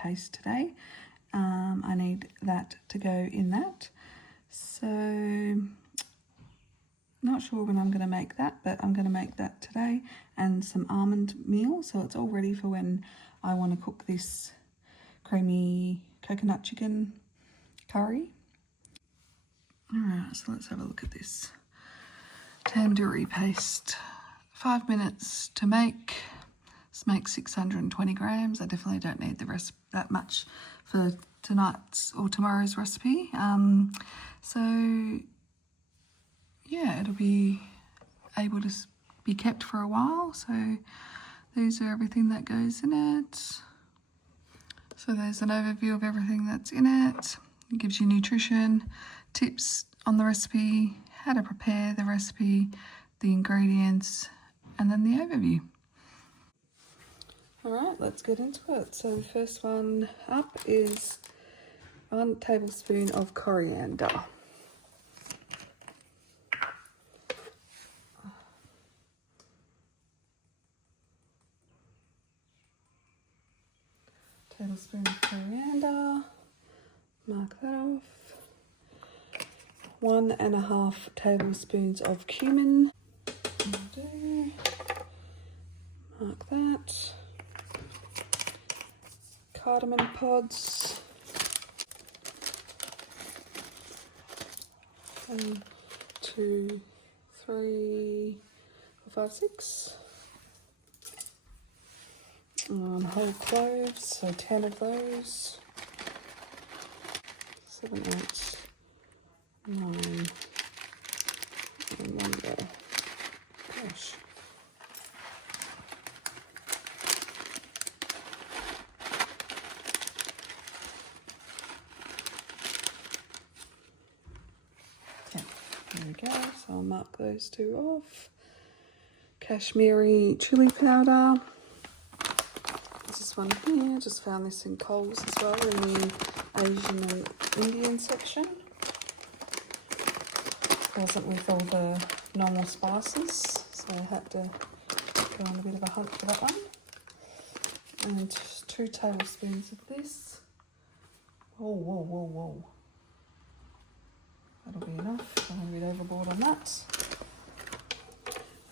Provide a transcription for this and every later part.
paste today. I need that to go in that. So, not sure when I'm going to make that, but I'm going to make that today, and some almond meal, so it's all ready for when I want to cook this creamy coconut chicken curry. Alright, so let's have a look at this. Tandoori paste. 5 minutes to make. This makes 620 grams. I definitely don't need the rest that much for tonight's or tomorrow's recipe. So yeah, it'll be able to be kept for a while. So these are everything that goes in it. So there's an overview of everything that's in it. It gives you nutrition, tips on the recipe, how to prepare the recipe, the ingredients, and then the overview. Alright, let's get into it. So the first one up is 1 tablespoon of coriander. Tablespoon of coriander, mark that off. 1.5 tablespoons of cumin, mark that. Cardamom pods, 1, 2, 3, 4, 5, 6. Whole cloves, so 10 of those. 7, 8, 9, and 1 there. Gosh. Okay, there we go. So I'll mark those 2 off. Kashmiri chili powder. This one here, just found this in Coles as well, in the Asian and Indian section. Wasn't with all the normal spices, so I had to go on a bit of a hunt for that one. And 2 tablespoons of this. Whoa, whoa, whoa, whoa. That'll be enough. I'm a bit overboard on that.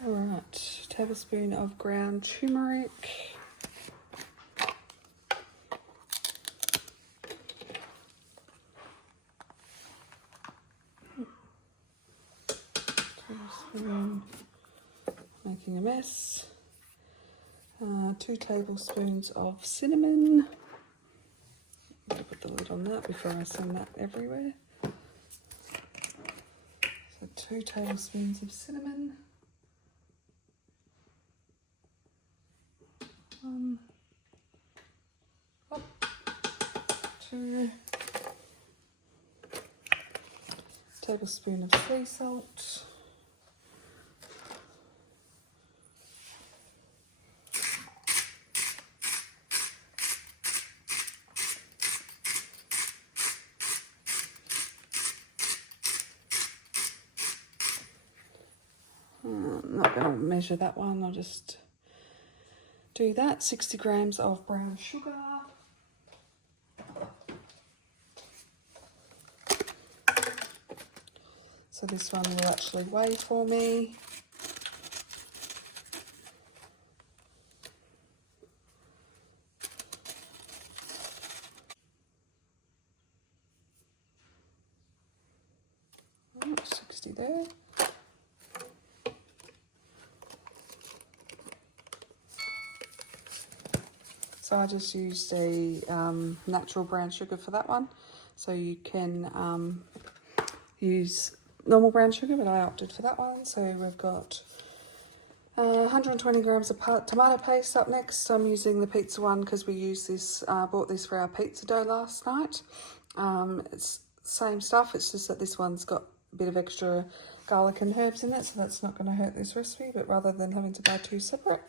Alright, tablespoon of ground turmeric. Making a mess. 2 tablespoons of cinnamon. I'll put the lid on that before I send that everywhere. So 2 tablespoons of cinnamon. 1, 2 tablespoon of sea salt. I'm not going to measure that one, I'll just do that. 60 grams of brown sugar. So this one will actually weigh for me. Oh, 60 there. So I just used a natural brown sugar for that one. So you can use normal brown sugar, but I opted for that one. So we've got 120 grams of tomato paste up next. I'm using the pizza one because we used this, bought this for our pizza dough last night. It's same stuff, it's just that this one's got a bit of extra garlic and herbs in it, so that's not going to hurt this recipe. But rather than having to buy 2 separate,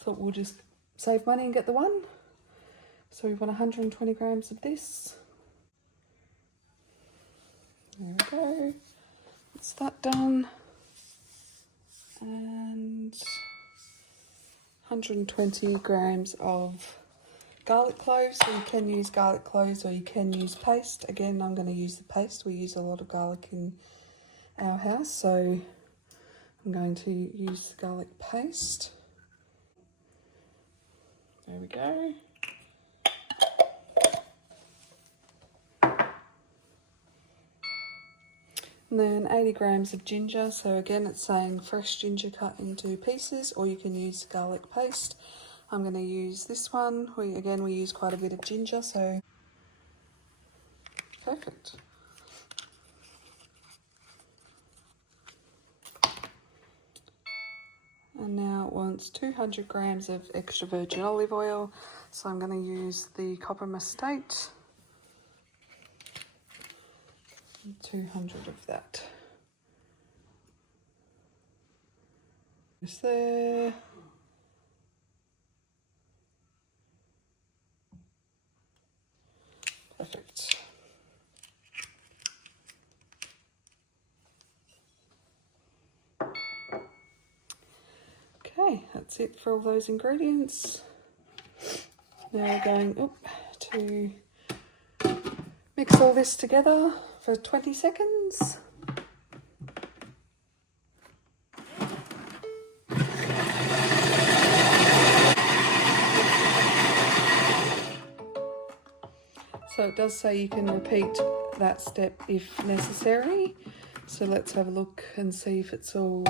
I thought we'll just save money and get the one. So we want 120 grams of this. There we go. That's that done. And 120 grams of garlic cloves, so you can use garlic cloves or you can use paste. Again, I'm going to use the paste. We use a lot of garlic in our house, so I'm going to use the garlic paste. There we go. And then 80 grams of ginger. So again, it's saying fresh ginger cut into pieces, or you can use garlic paste. I'm going to use this one. We use quite a bit of ginger, so perfect. And now it wants 200 grams of extra virgin olive oil. So I'm going to use the copper mostate. 200 of that. Just there. Perfect. Okay, that's it for all those ingredients. Now we're going to mix all this together for 20 seconds. So it does say you can repeat that step if necessary. So let's have a look and see if it's all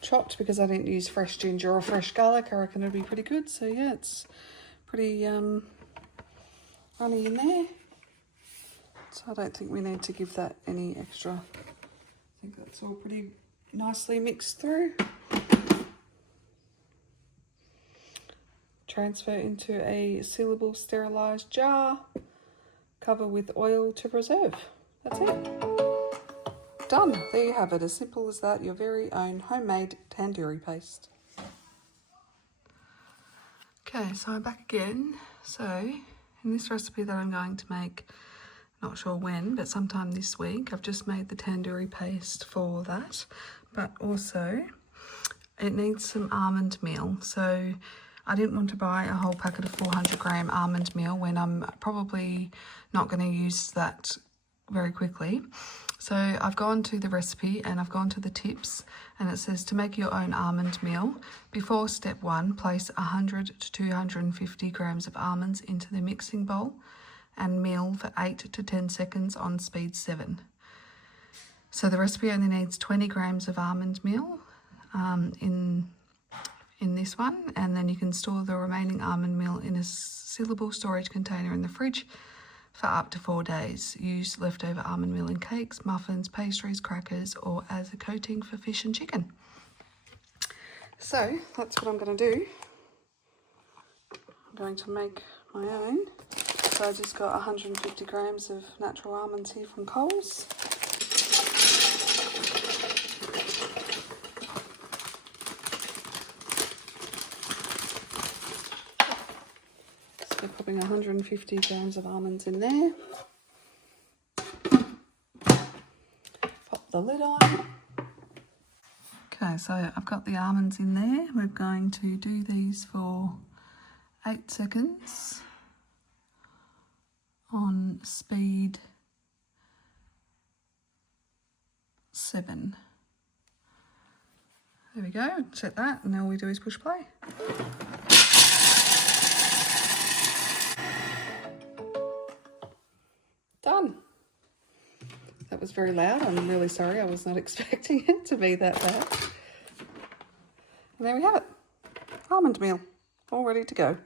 chopped, because I didn't use fresh ginger or fresh garlic. I reckon it'll be pretty good. So yeah, it's pretty runny in there. So I don't think we need to give that any extra. I think that's all pretty nicely mixed through. Transfer into a sealable sterilised jar. Cover with oil to preserve. That's it. Done. There you have it. As simple as that. Your very own homemade tandoori paste. Okay, so I'm back again. So in this recipe that I'm going to make, not sure when, but sometime this week, I've just made the tandoori paste for that. But also it needs some almond meal. So I didn't want to buy a whole packet of 400 gram almond meal when I'm probably not going to use that very quickly. So I've gone to the recipe and I've gone to the tips, and it says to make your own almond meal, before step 1, place 100 to 250 grams of almonds into the mixing bowl and meal for 8 to 10 seconds on speed 7. So the recipe only needs 20 grams of almond meal in this one, and then you can store the remaining almond meal in a sealable storage container in the fridge for up to 4 days. Use leftover almond meal in cakes, muffins, pastries, crackers, or as a coating for fish and chicken. So that's what I'm going to do. I'm going to make my own. So I just got 150 grams of natural almonds here from Coles. So popping 150 grams of almonds in there. Pop the lid on. Okay, so I've got the almonds in there. We're going to do these for 8 seconds on speed 7. There we go, set that, and all we do is push play. Done. That was very loud. I'm really sorry. I was not expecting it to be that bad. And there we have it. Almond meal, all ready to go.